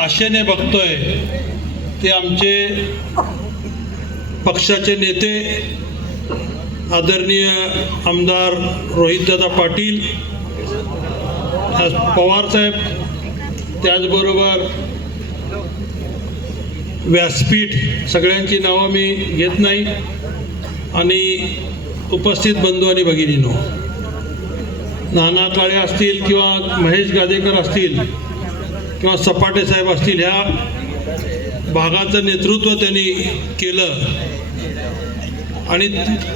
आशेने बघतोय ते आमचे पक्षाचे नेते आदरणीय आमदार रोहितदादा पाटील, पवारसाहेब, त्याचबरोबर व्यासपीठ, सगळ्यांची नावं मी घेत नाही, आणि उपस्थित बंधू आणि भगिनींनो, नाना काळे असतील किंवा महेश गादेकर असतील किंवा सपाटे साहेब असतील, ह्या भागाचं नेतृत्व त्यांनी केलं. आणि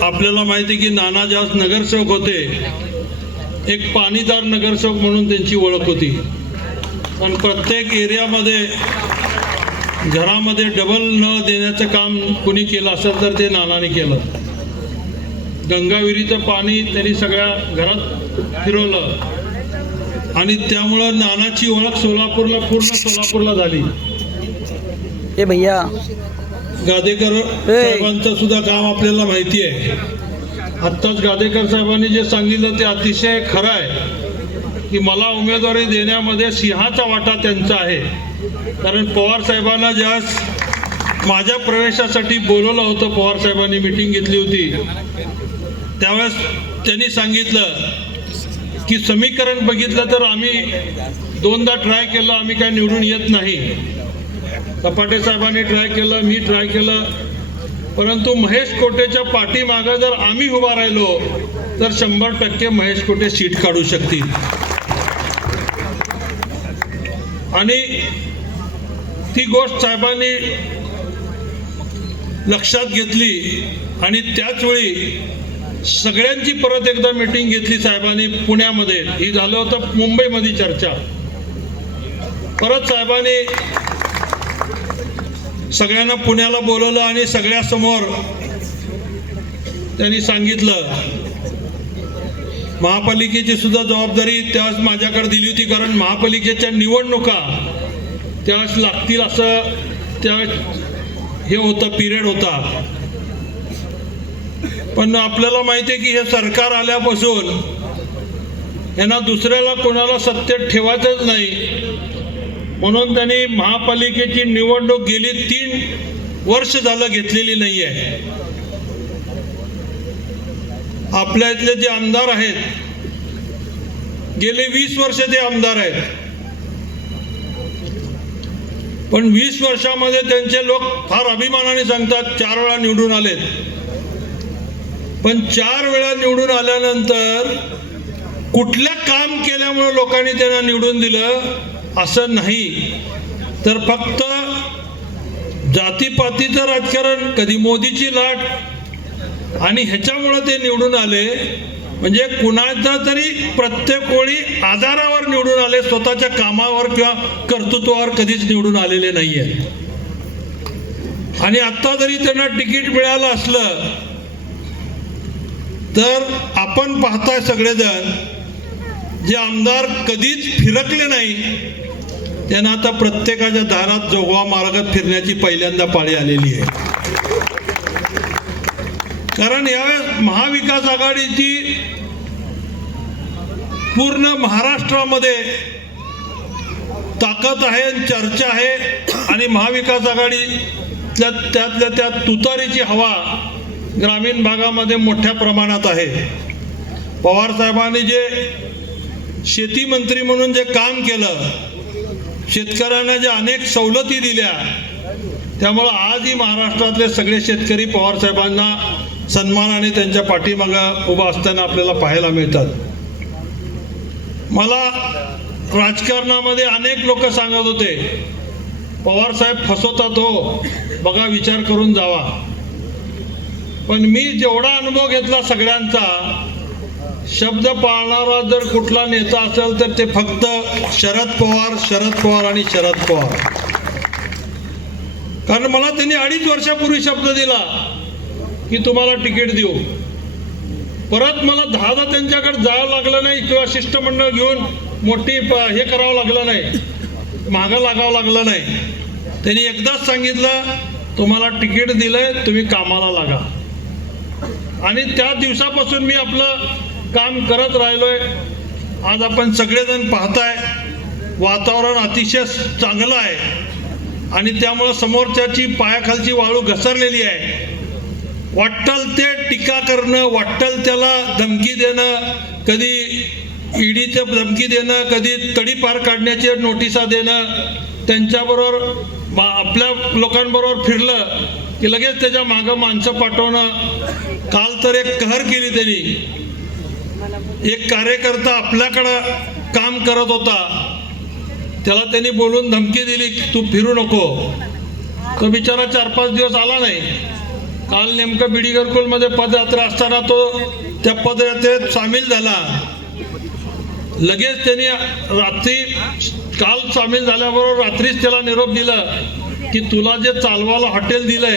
आपल्याला माहिती की नाना ज्यावेळेस नगरसेवक होते, एक पाणीदार नगरसेवक म्हणून त्यांची ओळख होती. पण प्रत्येक एरियामध्ये घरामध्ये डबल नळ देण्याचं काम कुणी केलं असेल तर ते नानाने केलं. गंगाविरीचं पाणी त्यांनी सगळ्या घरात फिरवलं आणि त्यामुळं नानाची ओळख पूर्ण सोलापूरला झाली. ए भैया, गादेकर साहेबांचं सुद्धा काम आपल्याला माहिती आहे. आत्ताच गादेकर साहेबांनी जे सांगितलं ते अतिशय खरं आहे की मला उमेदवारी देण्यामध्ये सिंहाचा वाटा त्यांचा आहे. कारण पवार साहेबांना ज्यावेळेस माझ्या प्रवेशासाठी बोलवलं होतं, पवार साहेबांनी मीटिंग घेतली होती, त्यावेळेस त्यांनी सांगितलं की समीकरण बघितलं तर आम्ही दोनदा ट्राय केलं, आम्ही काय निवडून येत नाही. सपाटे साहेबांनी ट्राय केलं, मी ट्राय केलं, परंतु महेश कोटेच्या पाठीमागं जर आम्ही उभा राहिलो तर 100% महेश कोटे सीट काढू शकतील. आणि ती गोष्ट साहेबांनी लक्षात घेतली आणि त्याच वेळी सगळ्यांची परत एकदा मीटिंग घेतली साहेबांनी पुण्यामध्ये. ही झालं होतं मुंबईमध्ये चर्चा. परत साहेबांनी सगळ्यांना पुण्याला बोलवलं आणि सगळ्यासमोर त्यांनी सांगितलं, महापालिकेची सुद्धा जबाबदारी त्यावेळेस माझ्याकडे दिली होती, कारण महापालिकेच्या निवडणुका त्यावेळेस लागतील असं त्यावेळेस हे होतं, पिरियड होता. पण आपल्याला माहिती आहे की हे सरकार आल्यापासून यांना दुसऱ्याला कोणाला सत्तेत ठेवायचंच नाही, म्हणून त्यांनी महापालिकेची निवडणूक गेली 3 वर्ष झालं घेतलेली नाही आहे. आपल्या इथले जे आमदार आहेत, गेले 20 वर्ष ते आमदार आहेत, पण 20 वर्षामध्ये त्यांचे लोक फार अभिमानाने सांगतात 4 वेळा निवडून आलेत. पण 4 वेळा निवडून आल्यानंतर कुठलं काम केल्यामुळे लोकांनी त्यांना निवडून दिलं असं नाही, तर फक्त जातीपातीचं राजकारण, कधी मोदीची लाट, आणि ह्याच्यामुळे ते निवडून आले. म्हणजे कुणाचा तरी प्रत्येक वेळी आधारावर निवडून आले, स्वतःच्या कामावर किंवा कर्तृत्वावर कधीच निवडून आलेले नाही आहे. आणि आत्ता जरी त्यांना तिकीट मिळालं असलं तर आपण पाहताय सगळेजण, जे आमदार कधीच फिरकले नाही त्यांना आता प्रत्येकाच्या दारात जोगवा मार्गात फिरण्याची पहिल्यांदा पाळी आलेली आहे. कारण यावेळेस महाविकास आघाडीची पूर्ण महाराष्ट्रामध्ये ताकद आहे, चर्चा आहे, आणि महाविकास आघाडी त्यातल्या त्यात तुतारीची हवा ग्रामीण भागामध्ये मोठ्या प्रमाणात आहे. पवार साहेबांनी जे शेती मंत्री म्हणून जे काम केलं, शेतकऱ्यांना ज्या अनेक सवलती दिल्या, त्यामुळं आजही महाराष्ट्रातले सगळे शेतकरी पवार साहेबांना सन्मानाने त्यांच्या पाठीमागं उभा असताना आपल्याला पाहायला मिळतात. मला राजकारणामध्ये अनेक लोक सांगत होते, पवार साहेब फसवतात हो, बघा विचार करून जावा. पण मी जेवढा अनुभव घेतला सगळ्यांचा, शब्द पाळणारा जर कुठला नेता असेल तर ते फक्त शरद पवार आणि शरद पवार. कारण मला त्यांनी 2.5 वर्षापूर्वी शब्द दिला की तुम्हाला तिकीट देऊ. परत मला 10 त्यांच्याकडे जावं लागलं नाही किंवा शिष्टमंडळ घेऊन मोठी हे करावं लागलं नाही, मागं लागावं लागलं नाही. त्यांनी एकदाच सांगितलं, तुम्हाला तिकीट दिलंय, तुम्ही कामाला लागा. आणि त्या दिवसापासून मी आपलं काम करत राहिलोय. आज आपण सगळेजण पाहताय वातावरण अतिशय चांगलं आहे आणि त्यामुळं समोरच्याची पायाखालची वाळू घसरलेली आहे. वाट्टल ते टीका करणं, वाट्टल त्याला धमकी देणं, कधी ईडीचं धमकी देणं, कधी तडीपार काढण्याचे नोटिसा देणं, त्यांच्याबरोबर आपल्या लोकांबरोबर फिरलं की लगेच त्याच्या मागं माणसं पाठवणं. काल तर एक कहर केली त्यांनी. एक कार्यकर्ता आपल्याकडं काम करत होता, त्याला त्यांनी बोलून धमकी दिली तू फिरू नको. तो बिचारा 4-5 दिवस आला नाही. काल नेमकं बीडी घरकुलमध्ये पदयात्रा असताना तो त्या पदयात्रेत सामील झाला. लगेच त्यांनी रात्री, काल सामील झाल्याबरोबर रात्रीच त्याला निरोप दिला की तुला जे चालवायला हॉटेल दिलंय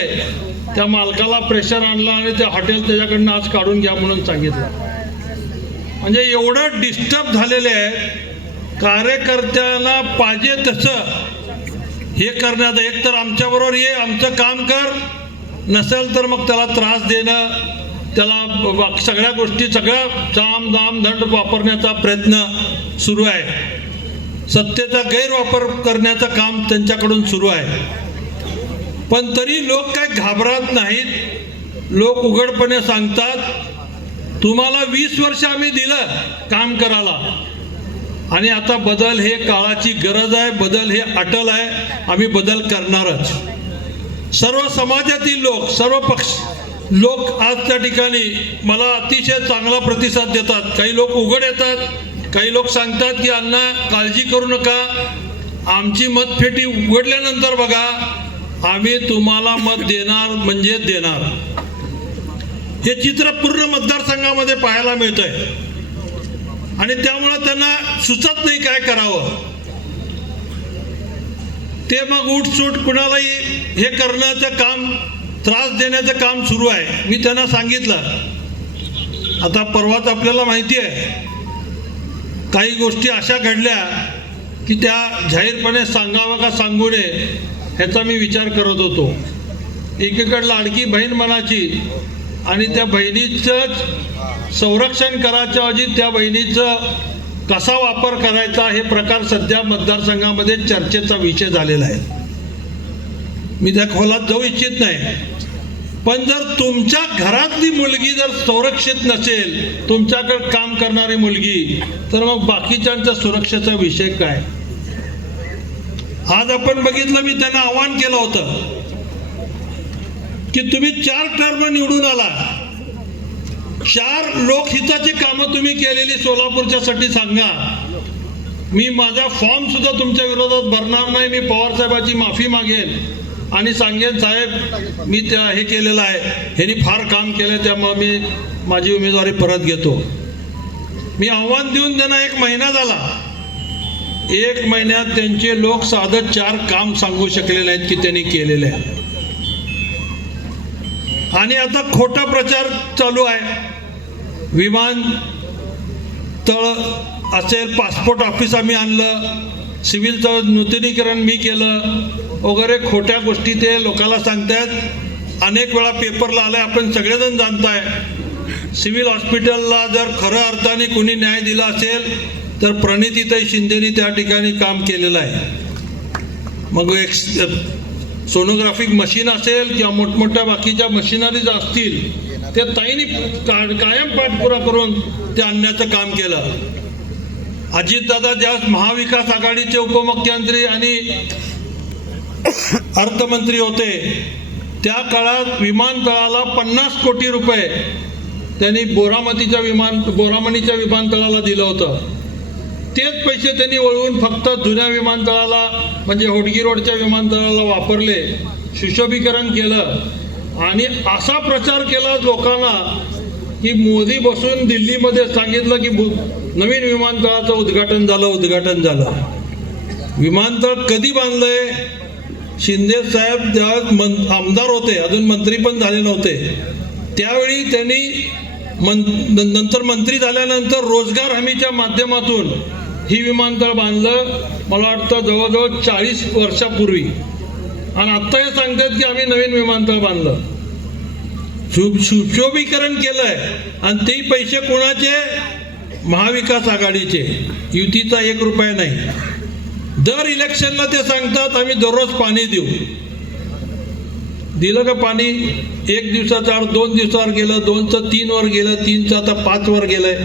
त्या मालकाला प्रेशर आणला आणि ते हॉटेल त्याच्याकडनं आज काढून घ्या म्हणून सांगितलं. म्हणजे एवढं डिस्टर्ब झालेले आहे. कार्यकर्त्यांना पाहिजे तसं हे करण्यात, एक तर आमच्याबरोबर ये, आमचं काम कर, नसेल तर मग त्याला त्रास देणं, त्याला सगळ्या गोष्टी, सगळ्या साम दाम दंड वापरण्याचा प्रयत्न सुरू आहे. सत्तेचा गैरवापर करण्याचं काम त्यांच्याकडून सुरू आहे. पण तरी लोक काय घाबरत नाहीत. लोक उघडपणे सांगतात तुम्हाला 20 वर्ष आम्ही दिलं काम करायला आणि आता बदल हे काळाची गरज आहे, बदल हे अटल आहे, आम्ही बदल करणारच. सर्व समाजातील लोक, सर्व पक्ष लोक आज त्या ठिकाणी मला अतिशय चांगला प्रतिसाद देतात. काही लोक उघड येतात, काही लोक सांगतात की अण्णा काळजी करू नका, आमची मतपेटी उघडल्यानंतर बघा आम्ही तुम्हाला मत देणार म्हणजे देणार. हे चित्र पूर्ण मतदारसंघामध्ये पाहायला मिळत आहे आणि त्यामुळे त्यांना सुचत नाही काय करावं. ते मग उठसूट कुणालाही हे करण्याचं काम, त्रास देण्याचं काम सुरू आहे. मी त्यांना सांगितलं, आता परवाच आपल्याला माहिती आहे काही गोष्टी अशा घडल्या की त्या जाहीरपणे सांगावं का सांगू नये ह्याचा मी विचार करत होतो. एकीकडे लाडकी बहीण मनाची आणि त्या बहिणीचं संरक्षण करायच्या ऐवजी त्या बहिणीचं कसा वापर करायचा हे प्रकार सध्या मतदारसंघामध्ये चर्चेचा विषय झालेला आहे. मी त्या खोलात जाऊ इच्छित नाही, पण जर तुमच्या घरातली मुलगी जर संरक्षित नसेल, तुमच्याकडे काम करणारी मुलगी, तर मग बाकीच्यांचा सुरक्षेचा विषय काय. आज आपण बघितलं, मी त्यांना आवाहन केलं होतं की तुम्ही 4 टर्म निवडून आला, 4 लोकहिताची कामं तुम्ही केलेली सोलापूरच्यासाठी सांगा. मी माझा फॉर्म सुद्धा तुमच्या विरोधात भरणार नाही. मी पवार साहेबांची माफी मागेन आणि सांगेन साहेब मी त्या हे केलेलं आहे, ह्यांनी फार काम केलं, त्यामुळे मी माझी उमेदवारी परत घेतो. मी आव्हान देऊन त्यांना 1 महिना झाला. 1 महिन्यात त्यांचे लोक साधं 4 काम सांगू शकले नाहीत की त्यांनी केलेले आहे. आणि आता खोटा प्रचार चालू आहे. विमानतळ असेल, पासपोर्ट ऑफिस आम्ही आणलं, सिव्हिलचं नूतनीकरण मी केलं वगैरे खोट्या गोष्टी ते लोकांना सांगतात. अनेक वेळा पेपरला आलं, आपण सगळेजण जाणताय. सिव्हिल हॉस्पिटलला जर खऱ्या अर्थाने कोणी न्याय दिला असेल तर प्रणितीताई शिंदेनी त्या ठिकाणी काम केलेलं आहे. मग एक सोनोग्राफिक मशीन असेल किंवा मोठमोठ्या बाकीच्या मशिनरीज असतील, त्या ताईंनी कायम पाठपुरा करून ते आणण्याचं काम केलं. अजितदादा ज्या महाविकास आघाडीचे उपमुख्यमंत्री आणि अर्थमंत्री होते त्या काळात विमानतळाला 50 कोटी रुपये त्यांनी बोरामणीच्या विमानतळाला दिलं होतं. तेच पैसे त्यांनी वळवून फक्त जुन्या विमानतळाला म्हणजे होडगी रोडच्या विमानतळाला वापरले, सुशोभीकरण केलं आणि असा प्रचार केला लोकांना की मोदी बसून दिल्लीमध्ये सांगितलं की नवीन विमानतळाचं उद्घाटन झालं. विमानतळ कधी बांधलंय? शिंदे साहेब ज्यावेळेस आमदार होते, अजून मंत्री पण झाले नव्हते, त्यावेळी त्यांनी नंतर मंत्री झाल्यानंतर रोजगार हमीच्या माध्यमातून ही विमानतळ बांधलं. मला वाटतं जवळजवळ 40 वर्षापूर्वी. आणि आत्ता हे सांगतात की आम्ही नवीन विमानतळ बांधलं, सुशोभीकरण केलंय. आणि ते पैसे कोणाचे? महाविकास आघाडीचे. युतीचा 1 रुपया नाही. दर इलेक्शनला ते सांगतात आम्ही दररोज पाणी देऊ. दिलं का पाणी? एक दिवसाचं आड 2 दिवसावर गेलं, 2चं 3 वर गेलं, 3चं आता 5 वर गेलंय.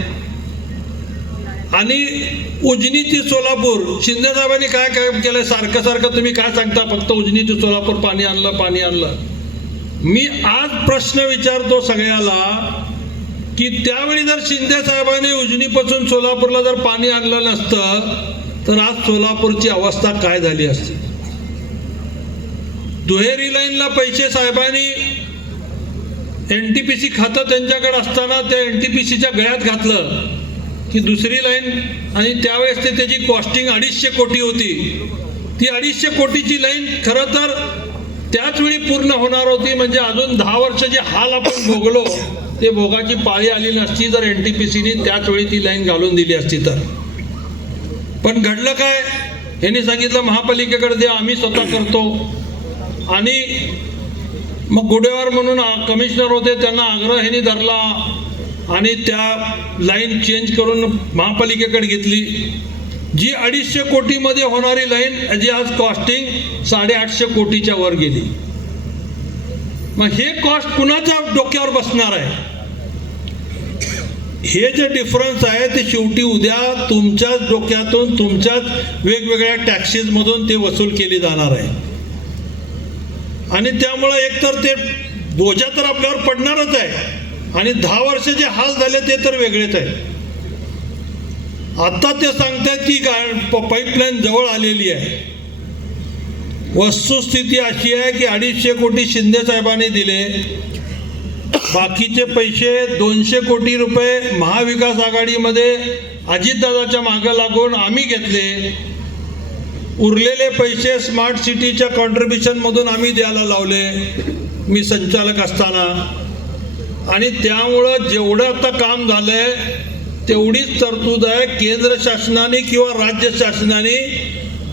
आणि उजनी ते सोलापूर शिंदे साहेबांनी काय काय केलंय? सारखं सारखं तुम्ही काय सांगता? फक्त उजनी ते सोलापूर पाणी आणलं. मी आज प्रश्न विचारतो सगळ्याला की त्यावेळी जर शिंदे साहेबांनी उजनीपासून सोलापूरला जर पाणी आणलं नसतं तर आज सोलापूरची अवस्था काय झाली असती? दुहेरी लाईनला पैसे साहेबांनी NTPC खातं त्यांच्याकडे असताना त्या NTPCच्या गळ्यात घातलं की दुसरी लाईन, आणि त्यावेळेस ते त्याची कॉस्टिंग 250 कोटी होती. ती 250 कोटीची लाईन खरं तर त्याच वेळी पूर्ण होणार होती. म्हणजे अजून 10 वर्ष जे हाल आपण भोगलो ते भोगाची पाळी आली नसती जर NTPCने त्याच वेळी ती लाईन घालून दिली असती तर. पण घडलं काय? यांनी सांगितलं महापालिकेकडे द्या, आम्ही स्वतः करतो. आणि मग गुडेवार म्हणून कमिशनर होते, त्यांना आग्रह ह्यांनी धरला आणि त्या लाईन चेंज करून महापालिकेकडे घेतली. जी 250 कोटीमध्ये होणारी लाईन जी आज कॉस्टिंग 850 कोटीच्या वर गेली. मग हे कॉस्ट कुणाच्या डोक्यावर बसणार आहे? हे जे डिफरन्स आहे ते शेवटी उद्या तुमच्याच डोक्यातून, तुमच्याच वेगवेगळ्या टॅक्सेसमधून ते वसूल केली जाणार आहे. आणि त्यामुळं एकतर ते बोजा तर आपल्यावर पडणारच आहे, आणि 10 वर्ष जे हाल झाले ते तर वेगळेच आहे. आता ते सांगतात की पाईपलाईन जवळ आलेली आहे. वस्तुस्थिती अशी आहे की 250 कोटी शिंदे साहेबांनी दिले, बाकीचे पैसे 200 कोटी रुपये महाविकास आघाडीमध्ये अजितदादाच्या मागं लागून आम्ही घेतले. उरलेले पैसे स्मार्ट सिटीच्या कॉन्ट्रीब्युशनमधून आम्ही द्यायला लावले मी संचालक असताना. आणि त्यामुळं जेवढं आता काम झालंय तेवढीच तरतूद आहे. केंद्र शासनाने किंवा राज्य शासनाने,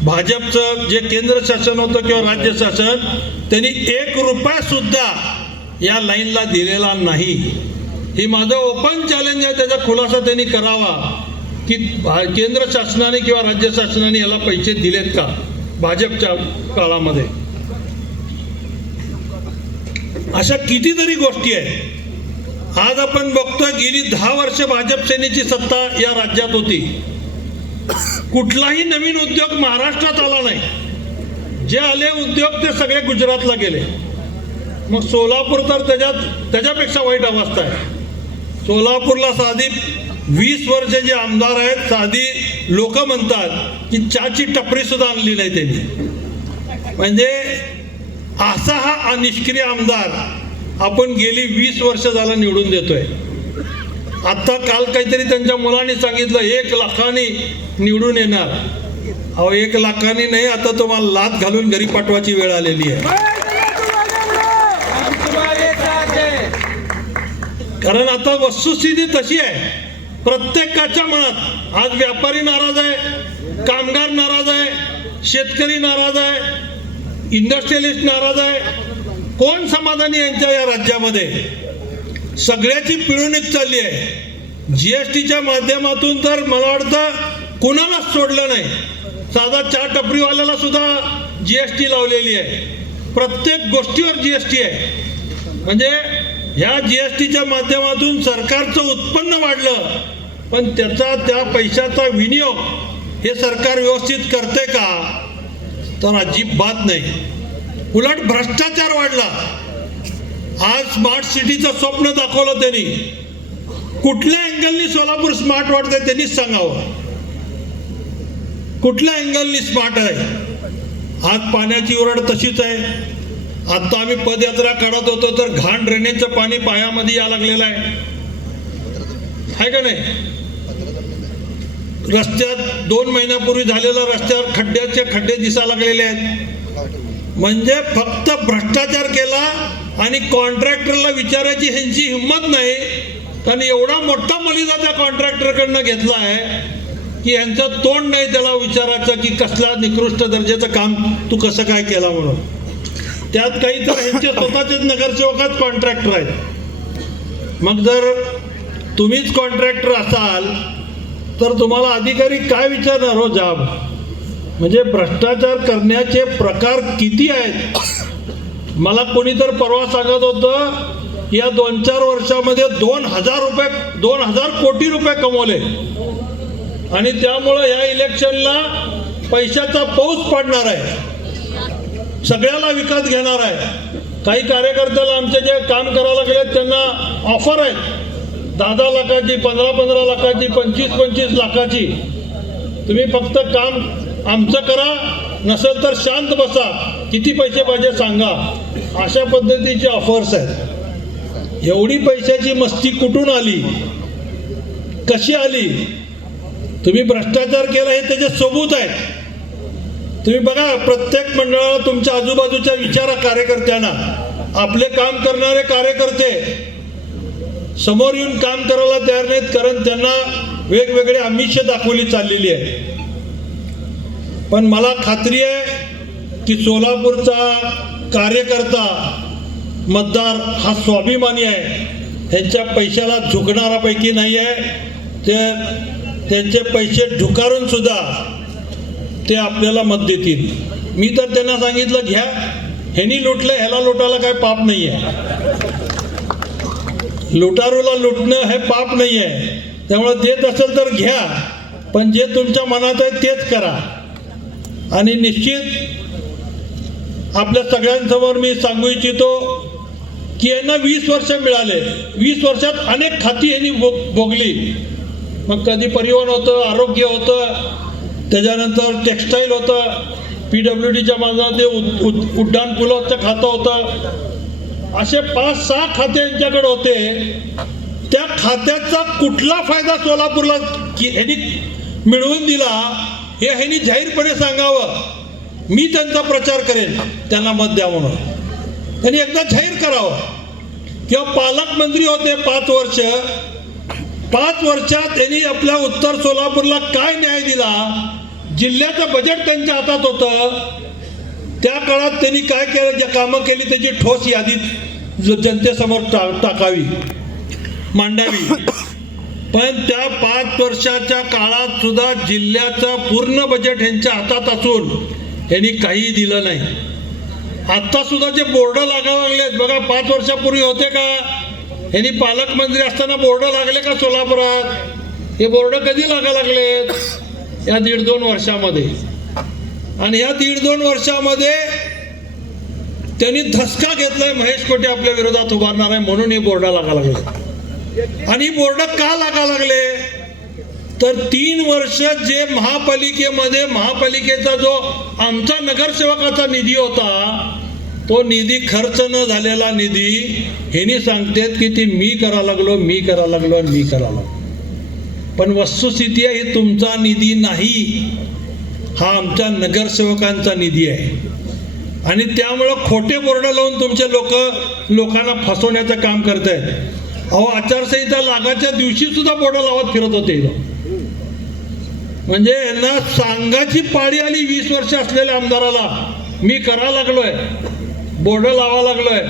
भाजपचं जे केंद्र शासन होतं किंवा राज्य शासन, त्यांनी 1 रुपया सुद्धा या लाईनला दिलेला नाही. ही माझं ओपन चॅलेंज आहे. त्याचा खुलासा त्यांनी करावा की केंद्र शासनाने किंवा राज्य शासनाने याला पैसे दिलेत का भाजपच्या काळामध्ये. अशा कितीतरी गोष्टी आहेत. आज आपण बघतोय गेली 10 वर्ष भाजप सेनेची सत्ता या राज्यात होती. कुठलाही नवीन उद्योग महाराष्ट्रात आला नाही. जे आले उद्योग ते सगळे गुजरातला गेले. मग सोलापूर तर त्याच्यापेक्षा वाईट अवस्था आहे. सोलापूरला साधी 20 वर्ष जे आमदार आहेत, साधी लोक म्हणतात की चहाची टपरी सुद्धा आणली नाही त्यांनी. म्हणजे असा हा निष्क्रिय आमदार आपण गेली 20 वर्ष झालं निवडून देतोय. आता काल काहीतरी त्यांच्या मुलांनी सांगितलं 1 लाखांनी निवडून येणार. अहो 1 लाखांनी नाही, आता तुम्हाला लाथ घालून घरी पाठवायची वेळ आलेली आहे. कारण आता वस्तुस्थिती तशी आहे. प्रत्येकाच्या मनात आज व्यापारी नाराज आहे, कामगार नाराज आहे, शेतकरी नाराज आहे, इंडस्ट्रियलिस्ट नाराज आहे. कोण समाधानी यांच्या या राज्यामध्ये? सगळ्याची पिळवणूक चालली आहे. GSTच्या माध्यमातून तर मला वाटतं कुणालाच सोडलं नाही. साधा चहा टपरीवाल्याला सुद्धा GST लावलेली आहे. प्रत्येक गोष्टीवर GST आहे. म्हणजे ह्या GSTच्या माध्यमातून सरकारचं उत्पन्न वाढलं, पण त्या पैशाचा विनियोग हे सरकार व्यवस्थित करते का? तर अजिबात नाही. उलट भ्रष्टाचार वाढला. आज स्मार्ट सिटीचं स्वप्न दाखवलं त्यांनी. कुठल्या अँगलनी सोलापूर स्मार्ट वाटतंय त्यांनीच सांगावं. कुठल्या अँगलनी स्मार्ट आहे? आज पाण्याची ओरड तशीच आहे. आता आम्ही पदयात्रा काढत होतो तर घाण ड्रेनेजचं पाणी पायामध्ये या लागलेलं आहे का नाही? रस्त्यात 2 महिन्यापूर्वी झालेल्या रस्त्यावर खड्ड्याचे खड्डे दिसायला लागलेले आहेत. म्हणजे फक्त भ्रष्टाचार केला आणि कॉन्ट्रॅक्टरला विचारायची ह्यांची हिंमत नाही. कारण एवढा मोठा मलिदा त्या कॉन्ट्रॅक्टरकडनं घेतला आहे की यांचं तोंड नाही त्याला विचारायचं की कसला निकृष्ट दर्जाचं काम तू कसं काय केला म्हणून. त्यात काही तर ह्यांचे स्वतःचेच नगरसेवकच कॉन्ट्रॅक्टर आहेत. मग जर तुम्हीच कॉन्ट्रॅक्टर असाल तर तुम्हाला अधिकारी काय विचारणार हो जाब? म्हणजे भ्रष्टाचार करण्याचे प्रकार किती आहेत. मला कोणी तर परवा सांगत होतं या 2-4 वर्षामध्ये 2,000 कोटी रुपये कमवले आणि त्यामुळं या इलेक्शनला पैशाचा पाऊस पडणार आहे, सगळ्याला विकत घेणार आहे. काही कार्यकर्त्याला आमचे जे काम करायला लागले त्यांना ऑफर आहेत 10 लाखाची, 15 लाखाची, 25 लाखाची. तुम्ही फक्त काम आमचं करा, नसेल तर शांत बसा, किती पैसे पाहिजे सांगा, अशा पद्धतीचे ऑफर्स आहेत. एवढी पैशाची मस्ती कुठून आली, कशी आली? तुम्ही भ्रष्टाचार केला हे त्याचे सबूत आहे. तुम्ही बघा, प्रत्येक मंडळाला तुमच्या आजूबाजूच्या विचारा कार्यकर्त्यांना. आपले काम करणारे कार्यकर्ते समोर येऊन काम करायला तयार नाहीत, कारण त्यांना वेगवेगळे आमिष दाखवली चाललेली आहे. पण मला खात्री आहे की सोलापूरचा कार्यकर्ता मतदार हा स्वाभिमानी आहे, ह्यांच्या पैशाला झुकणारापैकी नाही आहे. त्यांचे पैसे ढुकारून सुद्धा ते आपल्याला मत देतील. मी तर त्यांना सांगितलं, घ्या, ह्यांनी लुटलं, ह्याला लुटायला काय पाप नाही आहे. लुटारूला लुटणं हे पाप नाही आहे. त्यामुळे देत असेल तर घ्या, पण जे तुमच्या मनात आहे तेच करा. आणि निश्चित आपल्या सगळ्यांसमोर मी सांगू इच्छितो की यांना 20 वर्ष मिळाले. 20 वर्षात अनेक खाती यांनी भोगली. मग कधी परिवहन होतं, आरोग्य होतं, त्याच्यानंतर टेक्स्टाईल होतं, PWDच्या माध्यमामध्ये उड्डाण पुलाचं खातं होतं. असे 5-6 खाते यांच्याकडे होते. त्या खात्याचा कुठला फायदा सोलापूरला ह्यांनी मिळवून दिला हे ह्यांनी जाहीरपणे सांगावं. मी त्यांचा प्रचार करेन, त्यांना मत द्या म्हणून. त्यांनी एकदा जाहीर करावं. किंवा पालकमंत्री होते 5 वर्ष, 5 वर्षात त्यांनी आपल्या उत्तर सोलापूरला काय न्याय दिला? जिल्ह्याचं बजेट त्यांच्या हातात होतं. त्या काळात त्यांनी काय केलं, जे कामं केली त्याची ठोस यादी जनतेसमोर टाकावी, मांडावी. पण त्या 5 वर्षाच्या काळात सुद्धा जिल्ह्याचं पूर्ण बजेट यांच्या हातात असून यांनी काही दिलं नाही. आता सुद्धा जे बोर्ड लागायला लागलेत बघा, 5 वर्षापूर्वी होते का? यांनी पालकमंत्री असताना बोर्ड लागले का सोलापुरात? हे बोर्ड कधी लागायला लागलेत? या 1.5-2 वर्षामध्ये. आणि या 1.5-2 वर्षामध्ये त्यांनी धसका घेतलाय, महेश कोटे आपल्या विरोधात उभारणार आहे म्हणून हे बोर्ड लागायला लागले. आणि बोर्ड का लागा लागले? तर 3 वर्ष जे महापालिकेमध्ये महापालिकेचा जो आमचा नगरसेवकाचा निधी होता, तो निधी खर्च न झालेला निधी ह्यांनी सांगतात की ती मी करा लागलो. पण वस्तुस्थिती आहे, ही तुमचा निधी नाही, हा आमच्या नगरसेवकांचा निधी आहे. आणि त्यामुळं खोटे बोर्ड लावून तुमचे लोकांना फसवण्याचं काम करत आहेत. अहो, आचारसंहिता लागाच्या दिवशी सुद्धा बोर्ड लावत फिरत होते. म्हणजे यांना सांगायची पाळी आली 20 वर्ष असलेल्या आमदाराला, मी करा लागलोय, बोर्ड लावा लागलोय.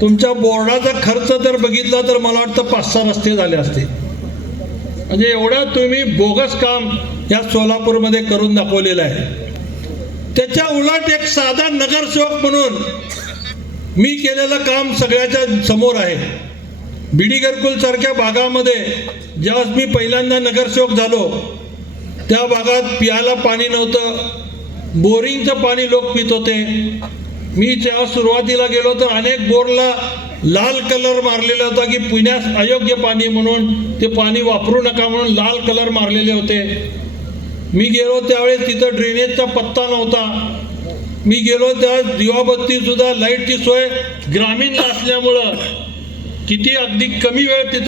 तुमच्या बोर्डाचा खर्च जर बघितला तर मला वाटतं 5-6 रस्ते झाले असते. म्हणजे एवढा तुम्ही बोगस काम या सोलापूरमध्ये करून दाखवलेलं आहे. त्याच्या उलट एक साधा नगरसेवक म्हणून मी केलेलं काम सगळ्याच्या समोर आहे. बीडी घरकुल सारख्या भागामध्ये ज्यावेळेस मी पहिल्यांदा नगरसेवक झालो, त्या भागात प्यायला पाणी नव्हतं, बोरिंगचं पाणी लोक पित होते. मी जेव्हा सुरुवातीला गेलो तर अनेक बोरला लाल कलर मारलेला होता की पिण्यास अयोग्य पाणी म्हणून, ते पाणी वापरू नका म्हणून लाल कलर मारलेले होते. मी गेलो त्यावेळेस तिथं ड्रेनेजचा पत्ता नव्हता. मी गेलो त्यावेळेस दिवाबत्ती सुद्धा, लाईटची सोय ग्रामीण असल्यामुळं किती अगदी कमी वेळ तिथं